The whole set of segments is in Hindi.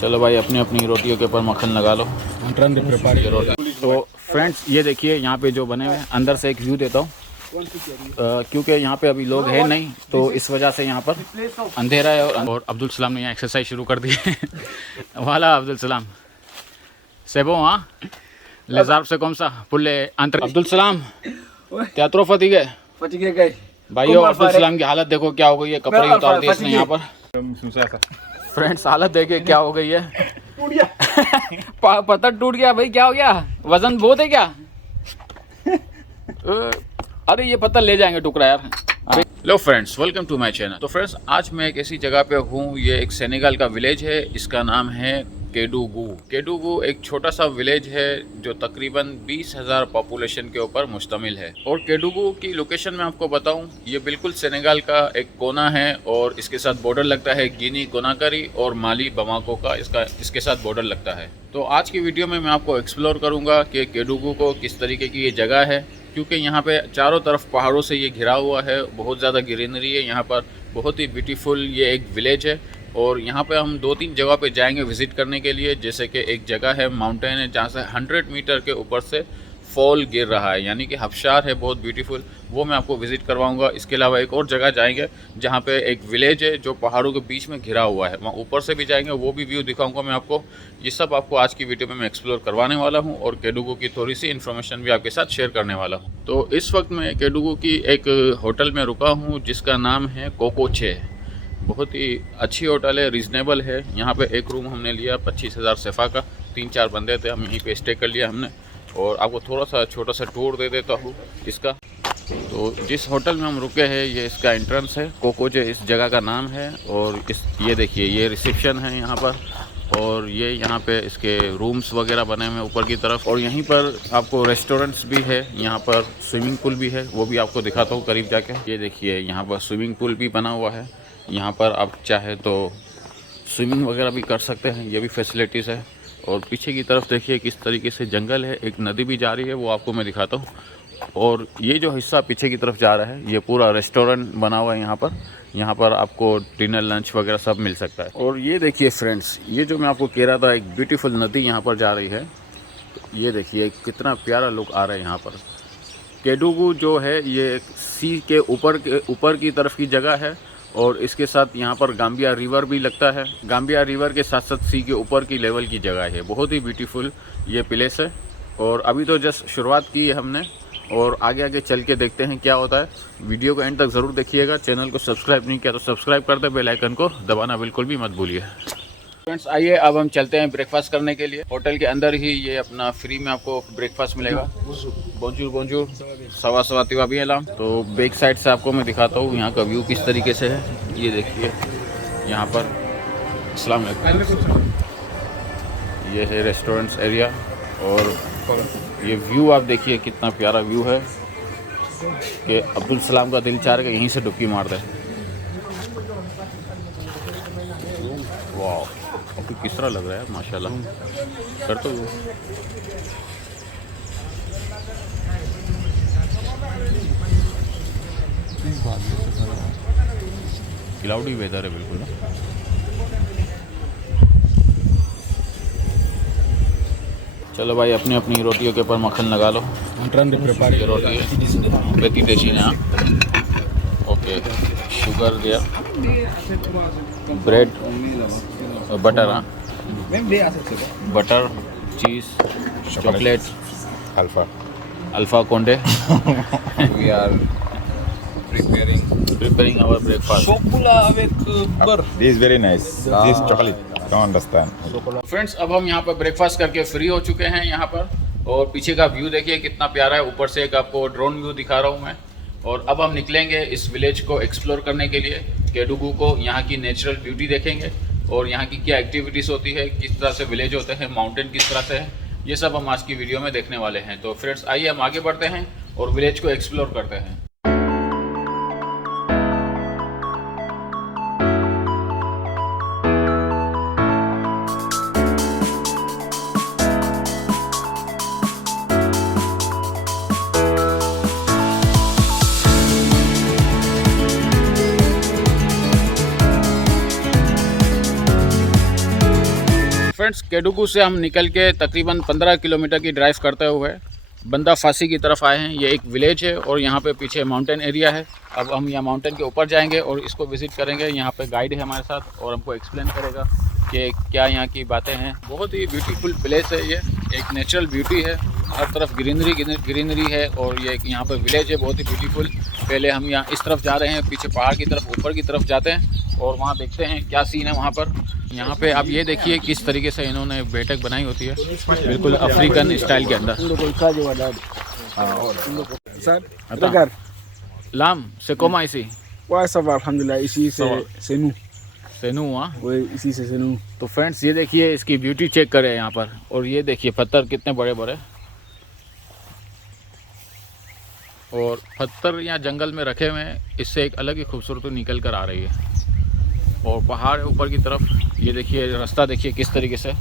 चलो भाई अपनी अपनी रोटियों के ऊपर मक्खन लगा लो। ये रोटी तो फ्रेंड्स ये देखिए यहाँ पे जो बने हुए हैं, अंदर से एक व्यू देता हूँ क्योंकि यहाँ पे अभी लोग हैं नहीं, तो इस वजह से यहाँ पर अंधेरा है। और अब्दुल सलाम ने यहाँ एक्सरसाइज शुरू कर दी है। वाला अब्दुल सलाम सेबो हाँ लेज़ार से कौन सा पुल्ले अंतर अब्दुल सलाम त्यात्रो फटी गए भाइयों। अब्दुल सलाम की हालत देखो क्या हो गई है, कपड़े उतार दिए इसने यहाँ पर। फ्रेंड्स हालत देखिए क्या हो गई है। पत्थर टूट गया भाई, क्या हो गया? वजन बहुत है क्या? अरे ये पत्थर ले जाएंगे टुकड़ा यार। Hello friends, welcome to my channel. तो फ्रेंड्स आज मैं एक ऐसी जगह पे हूँ, ये एक सेनेगल का विलेज है, इसका नाम है केडुगु। केडुगु एक छोटा सा विलेज है जो तकरीबन 20,000 पॉपुलेशन के ऊपर मुश्तमिल है। और केडुगु की लोकेशन मैं आपको बताऊं, ये बिल्कुल सेनेगल का एक कोना है और इसके साथ बॉर्डर लगता है गिनी कोनाकरी और माली बमाको का इसके साथ बॉर्डर लगता है। तो आज की वीडियो में मैं आपको एक्सप्लोर करूँगा कि केडुगु को किस तरीके की ये जगह है, क्योंकि यहाँ पे चारों तरफ पहाड़ों से ये घिरा हुआ है, बहुत ज़्यादा ग्रीनरी है यहाँ पर, बहुत ही ब्यूटीफुल ये एक विलेज है। और यहाँ पे हम 2-3 जगह पे जाएंगे विज़िट करने के लिए, जैसे कि एक जगह है माउंटेन है जहाँ से 100 मीटर के ऊपर से फॉल गिर रहा है, यानी कि हबशार है बहुत ब्यूटीफुल, वो मैं आपको विज़िट करवाऊँगा। इसके अलावा एक और जगह जाएंगे जहाँ पे एक विलेज है जो पहाड़ों के बीच में घिरा हुआ है, वहाँ ऊपर से भी जाएंगे, वो भी व्यू दिखाऊँगा मैं आपको। ये सब आपको आज की वीडियो में मैं एक्सप्लोर करवाने वाला हूँ और केडुगु की थोड़ी सी इन्फॉर्मेशन भी आपके साथ शेयर करने वाला हूँ। तो इस वक्त मैं केडुगु की एक होटल में रुका हूँ जिसका नाम है कोकोचे। बहुत ही अच्छी होटल है, रीज़नेबल है। यहाँ पे एक रूम हमने लिया 25,000 सेफ़ा का, 3-4 बंदे थे, हम यहीं पे स्टे कर लिया हमने। और आपको थोड़ा सा छोटा सा टूर दे देता हूँ इसका। तो जिस होटल में हम रुके हैं ये इसका एंट्रेंस है, कोकोचे इस जगह का नाम है। और ये देखिए ये रिसेप्शन है यहाँ पर, और ये यहाँ पे इसके रूम्स वगैरह बने हुए हैं ऊपर की तरफ। और यहीं पर आपको रेस्टोरेंट्स भी है, यहाँ पर स्विमिंग पूल भी है, वो भी आपको दिखाता हूँ करीब जाके। ये देखिए यहाँ पर स्विमिंग पूल भी बना हुआ है, यहाँ पर आप चाहे तो स्विमिंग वगैरह भी कर सकते हैं, ये भी फैसिलिटीज़ है। और पीछे की तरफ देखिए किस तरीके से जंगल है, एक नदी भी जा रही है, वो आपको मैं दिखाता हूँ। और ये जो हिस्सा पीछे की तरफ जा रहा है ये पूरा रेस्टोरेंट बना हुआ है यहाँ पर आपको डिनर लंच वगैरह सब मिल सकता है। और ये देखिए फ्रेंड्स, ये जो मैं आपको कह रहा था एक ब्यूटीफुल नदी यहाँ पर जा रही है, ये देखिए कितना प्यारा लुक आ रहा है यहाँ पर। केडुगु जो है ये एक सी के ऊपर की तरफ की जगह है, और इसके साथ यहाँ पर गाम्बिया रिवर भी लगता है। गाम्बिया रिवर के साथ साथ सी के ऊपर की लेवल की जगह है, बहुत ही ब्यूटीफुल ये प्लेस है। और अभी तो जस्ट शुरुआत की है हमने, और आगे आगे चल के देखते हैं क्या होता है। वीडियो को एंड तक ज़रूर देखिएगा। चैनल को सब्सक्राइब नहीं किया तो सब्सक्राइब कर दे, बेल आइकन को दबाना बिल्कुल भी मत भूलिए। फ्रेंड्स आइए अब हम चलते हैं ब्रेकफास्ट करने के लिए। होटल के अंदर ही ये अपना फ्री में आपको ब्रेकफास्ट मिलेगा। बोंजूर सवा तिवा भी है। तो बैक साइड से आपको मैं दिखाता हूँ यहाँ का व्यू किस तरीके से है। ये देखिए यहाँ पर अस्सलाम वालेकुम, ये है रेस्टोरेंट्स एरिया, और ये व्यू आप देखिए कितना प्यारा व्यू है कि अब्दुल सलाम का दिल चाह रहा है कि यहीं से डुबकी मार दे। वाह आपको किस तरह लग रहा है, माशाल्लाह कर तो। क्लाउडी वेदर है बिल्कुल ना। चलो भाई अपनी अपनी रोटियों के ऊपर मक्खन लगा लो। ये रोटी है बेती देशी ने, ओके शुगर दिया, ब्रेड बटर, हाँ butter cheese chocolate Alpha Conde. We are preparing our breakfast. chocolate avec beurre. This is very nice. This chocolate. Don't understand. Friends अब हम यहाँ पर ब्रेकफास्ट करके फ्री हो चुके हैं यहाँ पर, और पीछे का व्यू देखिए कितना प्यारा है। ऊपर से एक आपको ड्रोन व्यू दिखा रहा हूँ मैं। और अब हम निकलेंगे इस विलेज को एक्सप्लोर करने के लिए, केडुगु को, यहाँ की नेचुरल ब्यूटी देखेंगे और यहाँ की क्या एक्टिविटीज़ होती है, किस तरह से विलेज होते हैं, माउंटेन किस तरह से है, ये सब हम आज की वीडियो में देखने वाले हैं। तो फ्रेंड्स आइए हम आगे बढ़ते हैं और विलेज को एक्सप्लोर करते हैं। फ्रेंड्स केडुगू से हम निकल के तकरीबन 15 किलोमीटर की ड्राइव करते हुए बंदा फासी की तरफ आए हैं। ये एक विलेज है और यहाँ पे पीछे माउंटेन एरिया है। अब हम यहाँ माउंटेन के ऊपर जाएंगे और इसको विज़िट करेंगे। यहाँ पे गाइड है हमारे साथ और हमको एक्सप्लेन करेगा कि क्या यहाँ की बातें हैं। बहुत ही ब्यूटीफुल प्लेस है ये, एक नेचुरल ब्यूटी है, हर तरफ ग्रीनरी है और ये यहाँ पे विलेज है बहुत ही ब्यूटीफुल। पहले हम यहाँ इस तरफ जा रहे हैं, पीछे पहाड़ की तरफ ऊपर की तरफ जाते हैं और वहाँ देखते हैं क्या सीन है वहाँ पर। यहाँ पे आप ये देखिए किस तरीके से इन्होंने बैठक बनाई होती है, बिल्कुल अफ्रीकन स्टाइल के अंदर। लाम से कोमा इसी अल्हम्दुलिल्लाह इसी से सेनू हुआ वही इसी से सेनू। तो फ्रेंड्स ये देखिए इसकी ब्यूटी चेक करें यहाँ पर, और ये देखिए पत्थर कितने बड़े बड़े, और पत्थर यहाँ जंगल में रखे हुए हैं, इससे एक अलग ही खूबसूरती निकल कर आ रही है। और पहाड़ ऊपर की तरफ ये देखिए रास्ता देखिए किस तरीके से,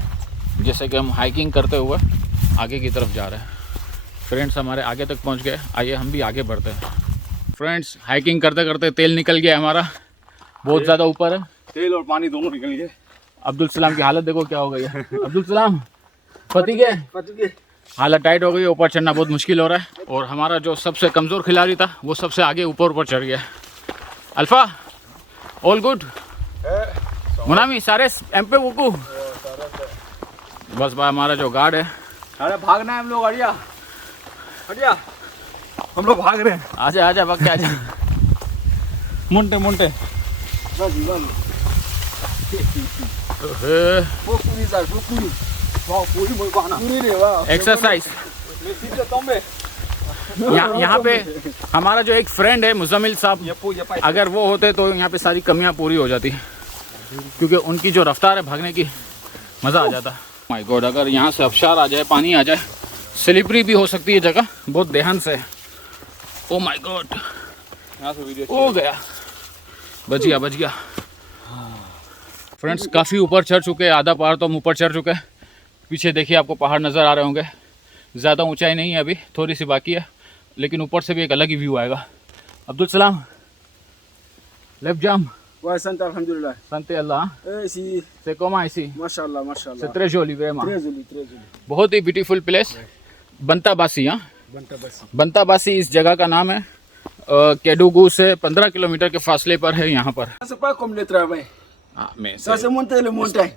जैसे कि हम हाइकिंग करते हुए आगे की तरफ जा रहे हैं। फ्रेंड्स हमारे आगे तक पहुँच गए, आइए हम भी आगे बढ़ते हैं। फ्रेंड्स हाइकिंग करते करते तेल निकल गया हमारा, बहुत ज़्यादा ऊपर है, तेल और पानी दोनों निकल गए। अब्दुल सलाम की हालत देखो क्या हो गई है। अब्दुल सलाम पति के हालत टाइट हो गई है, ऊपर चढ़ना बहुत मुश्किल हो रहा है। और हमारा जो सबसे कमज़ोर खिलाड़ी था वो सबसे आगे ऊपर चढ़ गया। अल्फा ऑल गुड मुनामी सारे एम पे वुकू बस भाई हमारा जो गार्ड है। अरे भागना है हम लोग, हटिया हटिया, हम लोग भाग रहे हैं। आजा आजा भाग के आजा। मुंटे मुंटे एक्सरसाइज। यहाँ पे हमारा जो एक फ्रेंड है मुजम्मिल साहब, अगर वो होते तो यहाँ पे सारी कमियाँ पूरी हो जाती, क्योंकि उनकी जो रफ्तार है भागने की मज़ा आ जाता। माय गॉड, अगर यहाँ से अबशार आ जाए, पानी आ जाए, स्लिपरी भी हो सकती है जगह, बहुत ध्यान से। ओ माय गॉड, हो गया, बच गया। फ्रेंड्स काफ़ी ऊपर चढ़ चुके हैं, आधा पहाड़ तो हम ऊपर चढ़ चुके हैं। पीछे देखिए आपको पहाड़ नज़र आ रहे होंगे, ज़्यादा ऊंचाई नहीं है, अभी थोड़ी सी बाकी है, लेकिन ऊपर से भी एक अलग ही व्यू आएगा। अब्दुल सलाम लेफ्ट जाम संत अल्हम्दुलिल्लाह संते अल्लाह ऐसी से कोमा ऐसी माशाल्लाह माशाल्लाह से त्रेजोली वेमा, त्रेजुली बहुत ही ब्यूटीफुल प्लेस बंताबासी। हाँ बंताबासी इस जगह का नाम है। केडुगू से 15 किलोमीटर के फासले पर है यहाँ पर।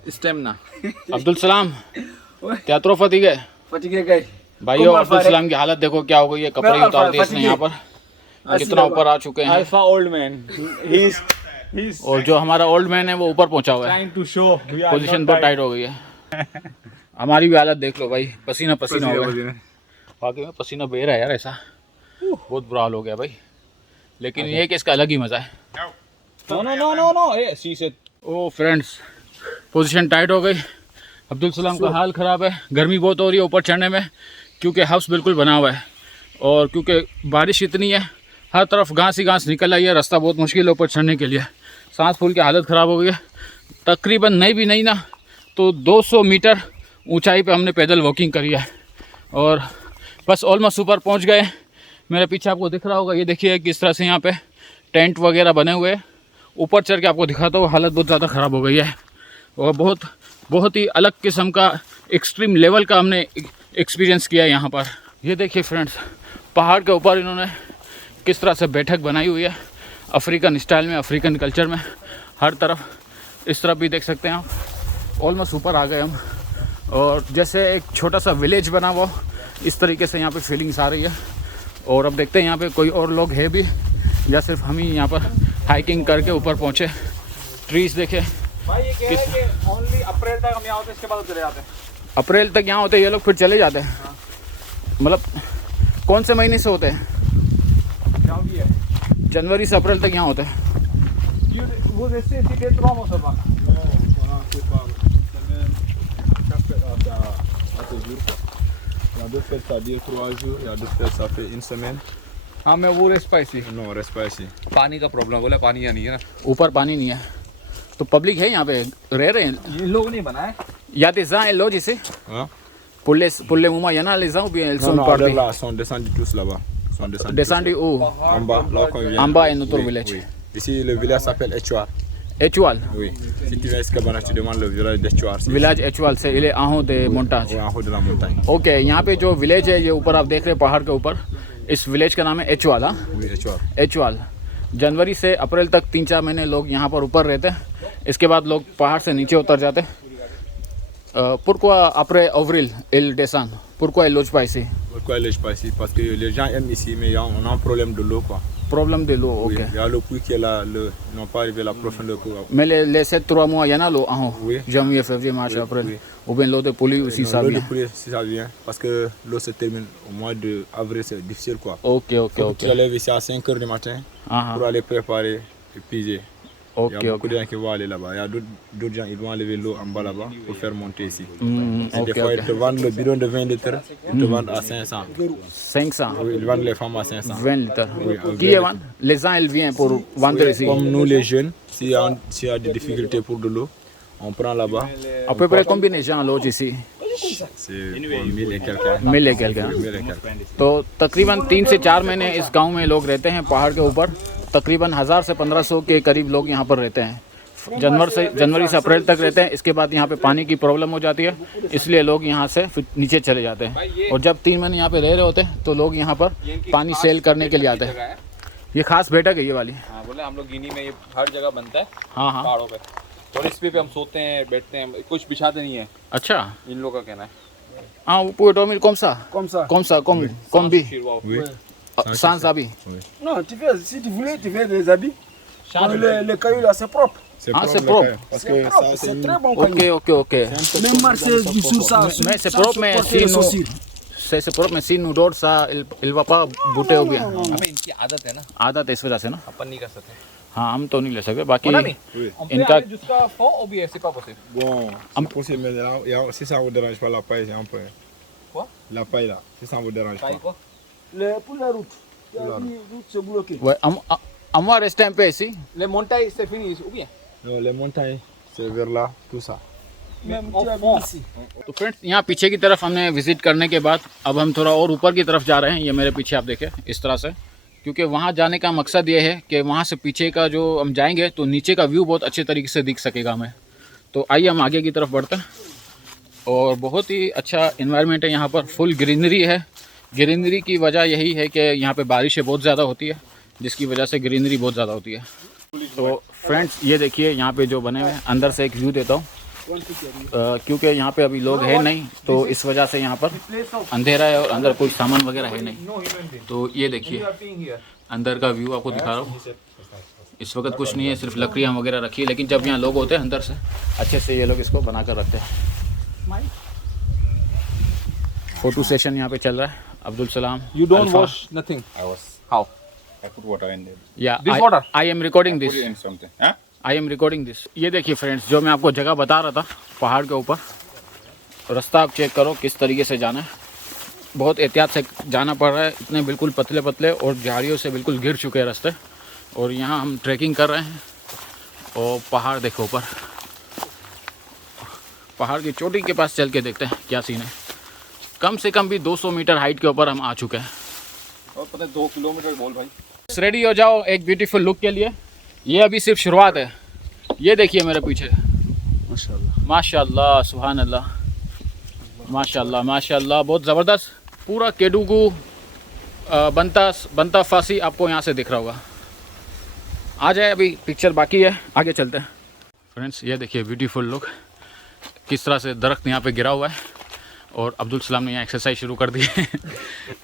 स्टेमिना अब्दुल सलाम तेatro फतिगे गए भाइयों, अब्दुल सलाम की हालत देखो क्या हो गई है, कपड़े ही उतार दिए इसने यहाँ पर, कितना ऊपर आ चुके हैं। अल्फा ओल्ड मैन और जो हमारा ओल्ड मैन है वो ऊपर पहुंचा हुआ है, पोजीशन बहुत टाइट हो गई है। हमारी भी हालत देख लो भाई, पसीना हो गया, वाकई में पसीना बह रहा है यार, ऐसा बहुत बुरा हाल हो गया भाई। लेकिन ये कि इसका अलग ही मज़ा है। ओ फ्रेंड्स पोजीशन टाइट हो गई, अब्दुल सलाम का हाल ख़राब है, गर्मी बहुत हो रही है ऊपर चढ़ने में, क्योंकि हाउस बिल्कुल बना हुआ है और क्योंकि बारिश इतनी है, हर तरफ घास ही घास निकल आई है, रास्ता बहुत मुश्किल है ऊपर चढ़ने के लिए। सांस फूल की हालत ख़राब हो गई है। तकरीबन नहीं ना तो 200 मीटर ऊंचाई पे हमने पैदल वॉकिंग करी है और बस ऑलमोस्ट ऊपर पहुंच गए। मेरे पीछे आपको दिख रहा होगा, ये देखिए किस तरह से यहाँ पे टेंट वगैरह बने हुए हैं। ऊपर चढ़ के आपको दिखाता हूँ, हालत बहुत ज़्यादा ख़राब हो गई है और बहुत ही अलग किस्म का एक्सट्रीम लेवल का हमने एक्सपीरियंस किया है यहाँ पर। ये देखिए फ्रेंड्स, पहाड़ के ऊपर इन्होंने किस तरह से बैठक बनाई हुई है, अफ्रीकन स्टाइल में, अफ्रीकन कल्चर में। हर तरफ इस तरफ भी देख सकते हैं आप। ऑलमोस्ट ऊपर आ गए हम और जैसे एक छोटा सा विलेज बना हुआ इस तरीके से यहाँ पे फीलिंग्स आ रही है। और अब देखते हैं यहाँ पे कोई और लोग है भी या सिर्फ हम ही यहाँ पर हाइकिंग करके ऊपर पहुँचे। ट्रीज देखे ओनली अप्रैल तक हम यहाँ होते, इसके बाद चले जाते हैं। अप्रैल तक यहाँ होते हैं ये लोग, फिर चले जाते हैं। मतलब कौन से महीने से होते हैं? जनवरी से अप्रैल तक यहाँ होते हैं। हाँ मैं वो रेस्पाइसी No, respiratory. पानी का प्रॉब्लम बोला, पानी यहाँ नहीं है ना, ऊपर पानी नहीं है तो पब्लिक है यहाँ पे, रह रहे हैं। ये लोग नहीं बनाए या तेजा लो जिसे Hein? पुल्ले मुमा yana les gens ou bien elles Non, sont non, parties là, sont descendus tous là-bas. Sont descendus descendus où tous en bas, là où on vient. en bas in notre Oui, village. oui. Ici, le village s'appelle Echua. Echual. Oui. Si tu viens à Escabana, tu demandes le village d'Echuar. Village एचुअल से इले आहू दे मोन्टाज. Oui, en haut de la montagne. Okay, यहाँ पे जो विलेज है ये ऊपर आप देख रहे हैं पहाड़ के ऊपर, इस विलेज का नाम है एचुआल. हाँ, Oui, Echuar. एचुआल. जनवरी से अप्रैल तक 3-4 महीने लोग यहाँ पर ऊपर रहते हैं. इसके बाद लोग पहाड़ से नीचे उतर जाते हैं. Pourquoi après avril il descend? Pourquoi il loge pas ici? Pourquoi il est pas ici? Parce que les gens aiment ici, mais on a un problème de l'eau, quoi. Problème de l'eau, Oui, ok. il y a le puits qui est là, ils n'ont pas arrivé à la profondeur pour. Mais les 7-3 mois, il y en a l'eau en haut. Oui. Janvier, février, mars, Oui, avril. oui. Ou bien l'eau de pluie aussi, ça L'eau vient. de pluie, si ça vient, parce que l'eau se termine au mois d'avril, c'est difficile, quoi. Ok, ok, Donc, ok. tu te lèves ici à 5 h du matin हाँ pour aller préparer et puiser. Il y ok, a ok. beaucoup de gens qui vont aller là-bas. Il y a d'autres gens, ils vont enlever l'eau en bas là-bas pour faire monter ici. Et Ok, des fois, ok. ils te vendent le bidon de 20 litres, ils te vendent à 500. 500, Oui, ils vendent les femmes à 500. 20 litres. Oui, Qui est vend? Les gens, ils viennent pour vendre ici. Comme nous les jeunes, s'il y a des difficultés pour de l'eau, on prend là-bas. À peu près combien de gens logent ici? C'est pour 1000 et quelques. 1000 et quelques. 1000 et quelques. तो तकरीबन 3 से 4 महीने इस गांव में लोग रहते हैं पहाड़ के ऊपर. तकरीबन 1000 से 1500 के करीब लोग यहाँ पर रहते हैं. जनवरी से अप्रैल तक रहते हैं. इसके बाद यहाँ पे पानी की प्रॉब्लम हो जाती है, इसलिए लोग यहाँ से फिर नीचे चले जाते हैं. और जब 3 महीने यहाँ पे रह रहे होते हैं तो लोग यहाँ पर पानी सेल करने के लिए आते हैं. ये खास बैठक है ये वाली. हाँ बोले हम लोग गिनी में ये हर जगह बनता है हाँ हाँ. पहाड़ों पे, और इस पे हम सोते हैं, बैठते हैं, कुछ बिछाते नहीं है, अच्छा. इन लोगों का कहना है. हाँ, वो पूरे टोमिल कौन सा Comme ça. कौन भी शिरवा Oui. सांस अभी. Non, tu fais, si tu voulais, tu fais des habits. Les cailloux là, c'est propre. C'est Ah, c'est le propre. caillou, parce C'est que propre, ça, c'est c'est une- très bon okay caillou. Okay okay. Même marcher sur ça. Mais c'est sans propre, mais supporter si les nous chaussures. c'est propre, mais si nous d'autres ça il va pas bouter ou bien. हमें इनकी आदत है ना, आदत है इस वजह से ना. अपन नहीं कर सकते. हाँ, हम तो नहीं ले सकते. बाकी होना नहीं. Oui. On peut इनका aller jusqu'à fond ou bien c'est pas possible. Bon, c'est possible, mais là, si ça ne vous dérange pas, la paille, c'est un peu. Quoi? La paille là, si ça ne vous dérange Taille pas. quoi? Pour la route. La route, c'est bloqué. ouais, हम वहाँ रेस्ट टाइम पे इसी. Les montagnes c'est fini ou bien? Non, les montagnes, c'est vers là, tout ça. Même au tu fond. habites ici. तो फ्रेंड्स, यहाँ पीछे की तरफ हमने विजिट करने के बाद अब हम थोड़ा और ऊपर की तरफ जा रहे हैं. ये मेरे पीछे आप देखें इस तरह से, क्योंकि वहाँ जाने का मकसद ये है कि वहाँ से पीछे का जो हम जाएंगे तो नीचे का व्यू बहुत अच्छे तरीके से दिख सकेगा हमें. तो आइए हम आगे की तरफ बढ़ते हैं. और बहुत ही अच्छा इन्वायरमेंट है यहाँ पर, फुल ग्रीनरी है. ग्रीनरी की वजह यही है कि यहाँ पे बारिशें बहुत ज़्यादा होती है, जिसकी वजह से ग्रीनरी बहुत ज़्यादा होती है. तो फ्रेंड्स, ये देखिए यहाँ पे जो बने हुए हैं, अंदर से एक व्यू देता हूँ. क्योंकि यहाँ पे अभी लोग हैं नहीं, तो इस वजह से यहाँ पर अंधेरा है और अंदर कोई सामान वगैरह है नहीं. तो ये देखिए अंदर का व्यू आपको दिखा रहा हूँ. इस वक्त कुछ नहीं है, सिर्फ लकड़ियाँ वगैरह रखी है, लेकिन जब यहाँ लोग होते हैं अंदर से अच्छे से ये लोग इसको बना कर रखते हैं. फोटो सेशन यहाँ पे चल रहा है. Abdul Salam. You don't Alpha. wash nothing. I was. How? I put water in there. या This water? I am recording Put this. it in something. Huh? I am recording this. ये देखिए फ्रेंड्स, जो मैं आपको जगह बता रहा था पहाड़ के ऊपर, रास्ता आप चेक करो किस तरीके से जाना है. बहुत एहतियात से जाना पड़ रहा है. इतने बिल्कुल पतले पतले और झाड़ियों से बिल्कुल गिर चुके हैं रास्ते. और यहाँ हम ट्रैकिंग कर रहे हैं और पहाड़ देखो ऊपर, पहाड़ की चोटी के पास चल के देखते हैं क्या सीन है. कम से कम भी 200 मीटर हाइट के ऊपर हम आ चुके हैं. और पता है 2 किलोमीटर बोल भाई. रेडी हो जाओ एक ब्यूटीफुल लुक के लिए. ये अभी सिर्फ शुरुआत है. ये देखिए मेरे पीछे, Mashallah. माशाल्लाह, सुभान अल्लाह, माशाल्लाह माशाल्लाह, बहुत ज़बरदस्त. पूरा केडुगू बनता फासी आपको यहाँ से दिख रहा होगा. आ जाए, अभी पिक्चर बाकी है, आगे चलते हैं. फ्रेंड्स, ये देखिए ब्यूटीफुल लुक, किस तरह से दरख्त यहाँ पे गिरा हुआ है. और अब्दुल सलाम ने यहाँ एक्सरसाइज शुरू कर दी है.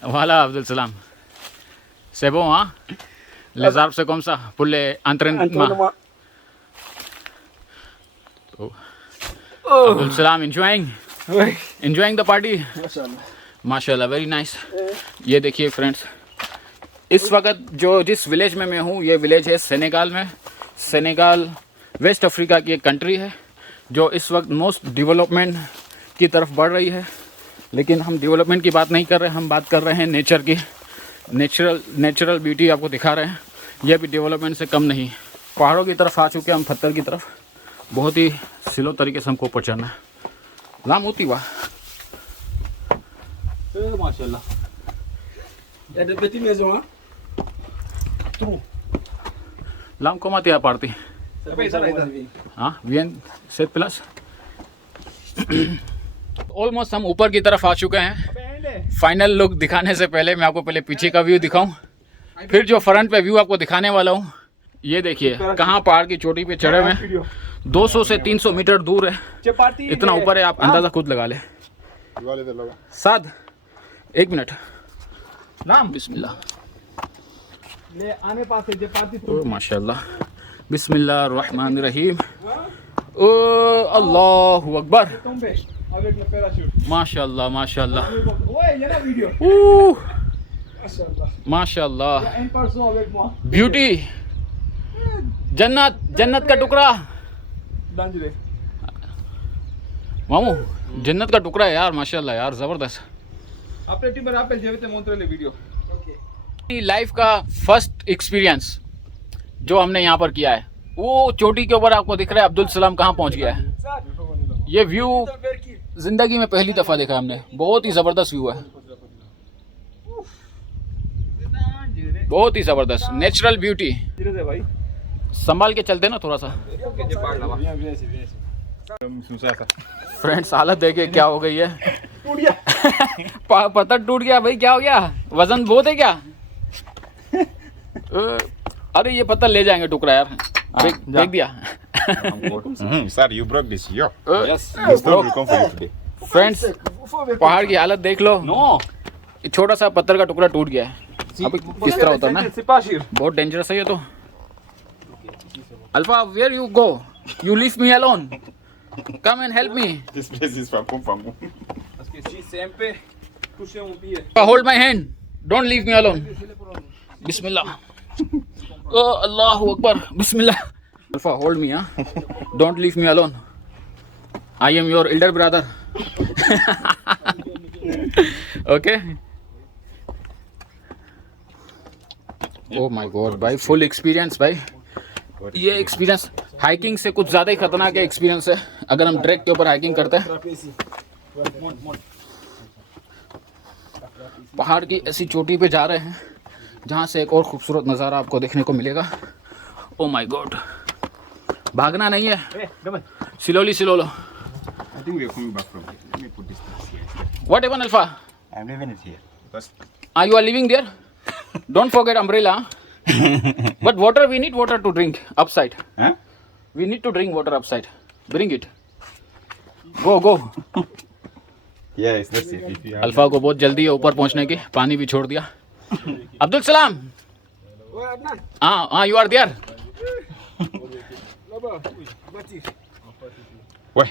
वाला अब्दुल सलाम सेबो. हाँ, les arbres c'est comme ça pour les entraînements. Entraînement. तो Abdul Salam enjoying the party. Mashallah. माशाल्लाह, वेरी नाइस. ये देखिए फ्रेंड्स, इस वक्त जो जिस विलेज में मैं हूँ, ये विलेज है सेनेगाल में. सेनेगाल वेस्ट अफ्रीका की एक कंट्री है जो इस वक्त मोस्ट डेवलपमेंट की तरफ बढ़ रही है. लेकिन हम डेवलपमेंट की बात नहीं कर रहे हैं, हम बात कर रहे हैं नेचर की. नेचुरल ब्यूटी आपको दिखा रहे हैं. यह भी डेवलपमेंट से कम नहीं. पहाड़ों की तरफ आ चुके हैं हम, पत्थर की तरफ. बहुत ही स्लो तरीके से हमको ऊपर चढ़ना है. लाम होती वाह. माशाल्लाह. Il y a des petites maisons, hein? Trou. लाम को मत यहाँ पड़ती. हाँ VN सेट प्लस। ऑलमोस्ट हम ऊपर की तरफ आ चुके हैं। फाइनल लुक दिखाने से पहले मैं आपको पहले पीछे का व्यू दिखाऊं, फिर जो फ्रंट पे व्यू आपको दिखाने वाला हूँ। ये देखिए कहाँ पहाड़ की चोटी पे चढ़े हुए हैं, 200 से 300 मीटर दूर है, इतना ऊपर है, आप अंदाजा खुद लगा ले। साद 1 मिनट नाम बिस्मिल्लाह ले आने पास है चपाती ओ माशाल्लाह बिस्मिल्लाह रहमान रहीम ओ अल्लाहु अकबर तुम पे अब एक पैराशूट माशाल्लाह माशाल्लाह ओए ये ना वीडियो माशाल्लाह माशाल्लाह एंड परसों अब एक ब्यूटी जन्नत जन्नत का टुकड़ा दांजरे मामू जन्नत का टुकड़ा है यार माशाल्लाह यार ज़बरदस्त। आपने टीम आप पे जेवते मोंत्रेले वीडियो लाइफ का फर्स्ट एक्सपीरियंस जो हमने यहाँ पर किया है, वो चोटी के ऊपर आपको दिख रहा है अब्दुल सलाम कहाँ पहुँच गया है। ये व्यू जिंदगी में पहली दफ़ा देखा हमने, बहुत ही ज़बरदस्त व्यू है, बहुत ही ज़बरदस्त नेचुरल ब्यूटी। भाई संभाल के चलते ना थोड़ा सा। फ्रेंड्स हालत देखिए क्या हो गई है, टूट गया पत्थर टूट गया भाई, क्या हो गया, वजन बहुत है क्या? अरे ये पत्थर ले जाएंगे टुकड़ा यार, देख दिया। Sir, you broke this. Yo. Yes This dog will come for you today. Friends पहाड़ की हालत देख लो, नो छोटा सा पत्थर का टुकड़ा टूट गया है। अब किस तरह होता है ना, सिपाशीर बहुत डेंजरस है ये तो। Alpha where you go, you leave me alone, come and help me, This place is Famu. Acho que sempre puxei pie hold my hand, don't leave me alone. बिस्मिल्लाह ओ अल्लाहु अकबर बिस्मिल्लाह। अल्फा होल्ड मी, हाँ, don't leave me alone, I am your elder brother. Okay oh my god भाई, फुल एक्सपीरियंस भाई। ये एक्सपीरियंस हाइकिंग से कुछ ज़्यादा ही खतरनाक है एक्सपीरियंस है, अगर हम ट्रैक के ऊपर हाइकिंग करते हैं। पहाड़ की ऐसी चोटी पे जा रहे हैं जहाँ से एक और खूबसूरत नज़ारा आपको देखने को मिलेगा। ओ माय गॉड, भागना नहीं है, slowly स्लोलो। I think we are coming back from here. Let me put this thing here. What happened, Alpha? I'm leaving it here. Because You are living there? Don't forget umbrella. But water, we need water to drink upside. huh? We need to drink water upside. Bring it. Go. Yeah, it's not safe. If you have alpha को बहुत जल्दी है ऊपर पहुंचने की, पानी भी छोड़ दिया। अब्दुल सलाम, ओए अदनान हाँ, you are there. बाबा बाती Why?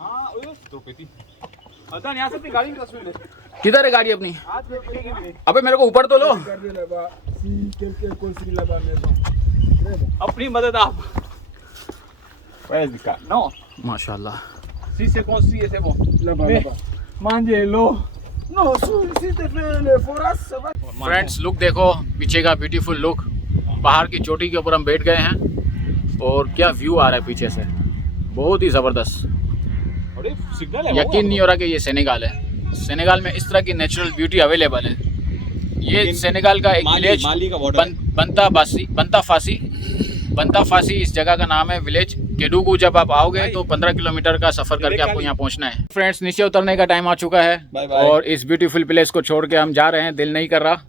हां ओए ट्रोपेटी अदनान यहां से अपनी गाड़ी की तस्वीर ले, किधर है गाड़ी अपनी? आज में दिखेगी नहीं अबे मेरे को ऊपर तो लो। कर दे लबा सी के कौन-सी लबा मेरे अपनी मदद आप Where is the car? No माशाल्लाह सी से कौन सी ऐसे वो लबा लबा मांजे लो नो सी ते ले फोरस फ्रेंड्स लुक देखो पीछे का ब्यूटीफुल लुक, पहाड़ की चोटी के ऊपर हम बैठ गए हैं और क्या व्यू आ रहा है पीछे से, बहुत ही ज़बरदस्त। अरे सिग्नल है यकीन नहीं हो रहा कि ये सेनेगाल है। सेनेगाल में इस तरह की नेचुरल ब्यूटी अवेलेबल है। ये सेनेगाल का एक विलेज माली का border बंता फासी इस जगह का नाम है विलेज। केडुगू जब आप आओगे तो 15 किलोमीटर का सफर करके आपको यहाँ पहुँचना है। फ्रेंड्स नीचे उतरने का टाइम आ चुका है Bye bye. और इस ब्यूटीफुल प्लेस को छोड़ के हम जा रहे हैं, दिल नहीं कर रहा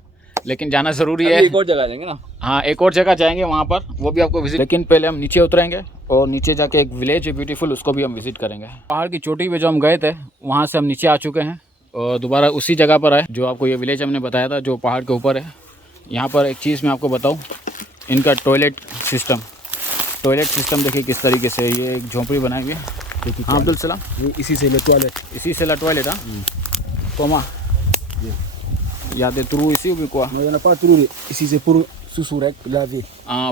लेकिन जाना ज़रूरी है। एक और जगह जाएंगे ना, हाँ एक और जगह जाएंगे, वहाँ पर वो भी आपको विजिट, लेकिन पहले हम नीचे उतरेंगे और नीचे जाके एक विलेज है ब्यूटीफुल, उसको भी हम विजिट करेंगे। पहाड़ की चोटी पे जो हम गए थे वहाँ से हम नीचे आ चुके हैं और दोबारा उसी जगह पर आए जो आपको ये विलेज हमने बताया था जो पहाड़ के ऊपर है। यहाँ पर एक चीज़ मैं आपको बताऊँ, इनका टॉयलेट सिस्टम देखिए किस तरीके से, ये एक झोंपड़ी बनाई हुई है। हाँ अब्दुल सलाम, इसी से ले टॉयलेट इसी से ला टॉयलेट। हाँ कोमा याद है तुरु इसी भी को मैं ना पातरू इसी से पूरा सुसु रख लावे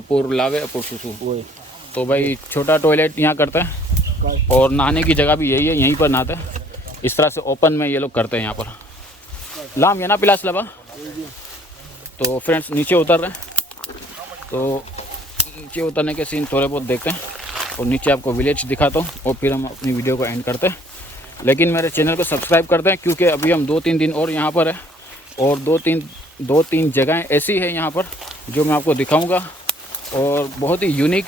पुर लावे पुर सुसु वो। तो भाई छोटा टॉयलेट यहाँ करते हैं और नहाने की जगह भी यही है, यहीं पर नहाते हैं। इस तरह से ओपन में ये लोग करते हैं यहाँ पर। लाम ये ना पिलास लबा। तो फ्रेंड्स नीचे उतर रहे हैं, तो नीचे उतरने के सीन थोड़े बहुत देखते हैं और नीचे आपको विलेज दिखाता हूँ और फिर हम अपनी वीडियो को एंड करते हैं। लेकिन मेरे चैनल को सब्सक्राइब करते हैं क्योंकि अभी हम 2-3 दिन और यहाँ पर है और दो तीन जगहें ऐसी है यहाँ पर जो मैं आपको दिखाऊंगा और बहुत ही यूनिक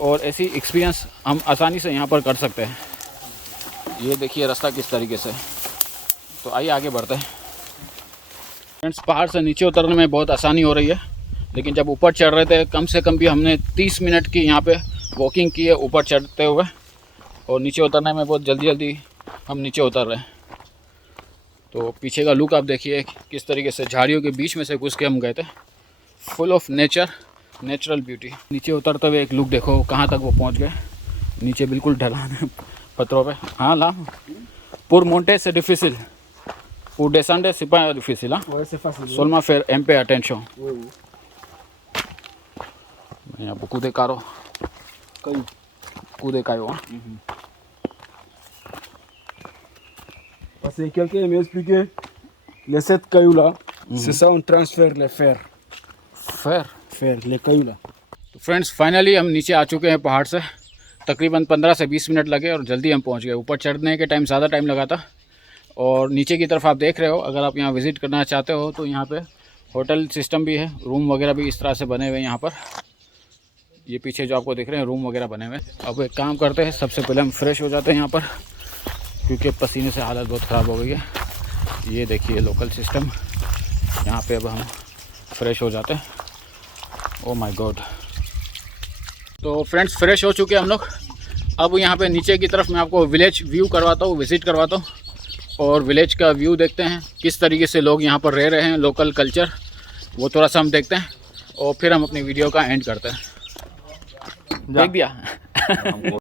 और ऐसी एक्सपीरियंस हम आसानी से यहाँ पर कर सकते हैं। ये देखिए रास्ता किस तरीके से। तो आइए आगे बढ़ते हैं। फ्रेंड्स, पहाड़ से नीचे उतरने में बहुत आसानी हो रही है, लेकिन जब ऊपर चढ़ रहे थे कम से कम भी हमने 30 मिनट की यहाँ पे वॉकिंग की है ऊपर चढ़ते हुए, और नीचे उतरने में बहुत जल्दी हम नीचे उतर रहे हैं। तो पीछे का लुक आप देखिए किस तरीके से झाड़ियों के बीच में से घुस के हम गए थे। Full of natural beauty. नीचे उतरते हुए एक लुक देखो कहाँ तक वो पहुँच गए। नीचे बिल्कुल ढलान है पत्थरों पे। हाँ ला पुर मोंटे से डिफिसिल पुर डेसांडे सिपा डिफिसिल हाँ Vai ser fácil. सोलमा फिर एम पे अटेंशन यहाँ पर कूदे कारो Caiu. कूदे कायो हाँ। Passei quelqu'un m'a expliqué. Les 7 cailloux là, c'est ça on transfère les fers. फिर Les cailloux là. तो फ्रेंड्स फाइनली हम नीचे आ चुके हैं पहाड़ से। तकरीबन 15 से 20 मिनट लगे और जल्दी हम पहुंच गए। ऊपर चढ़ने के टाइम ज़्यादा टाइम लगा था। और नीचे की तरफ आप देख रहे हो, अगर आप यहाँ विज़िट करना चाहते हो तो यहाँ पे होटल सिस्टम भी है, रूम वगैरह भी इस तरह से बने हुए हैं यहाँ पर। ये पीछे जो आपको दिख रहे हैं रूम वगैरह बने हुए हैं। अब एक काम करते हैं, सबसे पहले हम फ्रेश हो जाते हैं यहाँ पर, क्योंकि पसीने से हालत बहुत ख़राब हो गई है। ये देखिए लोकल सिस्टम, यहाँ पे अब हम फ्रेश हो जाते हैं। Oh my God. तो फ्रेंड्स फ्रेश हो चुके हैं हम लोग। अब यहाँ पे नीचे की तरफ मैं आपको विलेज व्यू करवाता हूँ, विज़िट करवाता हूँ, और विलेज का व्यू देखते हैं किस तरीके से लोग यहाँ पर रह रहे हैं, लोकल कल्चर वो थोड़ा सा हम देखते हैं, और फिर हम अपनी वीडियो का एंड करते हैं। देख दिया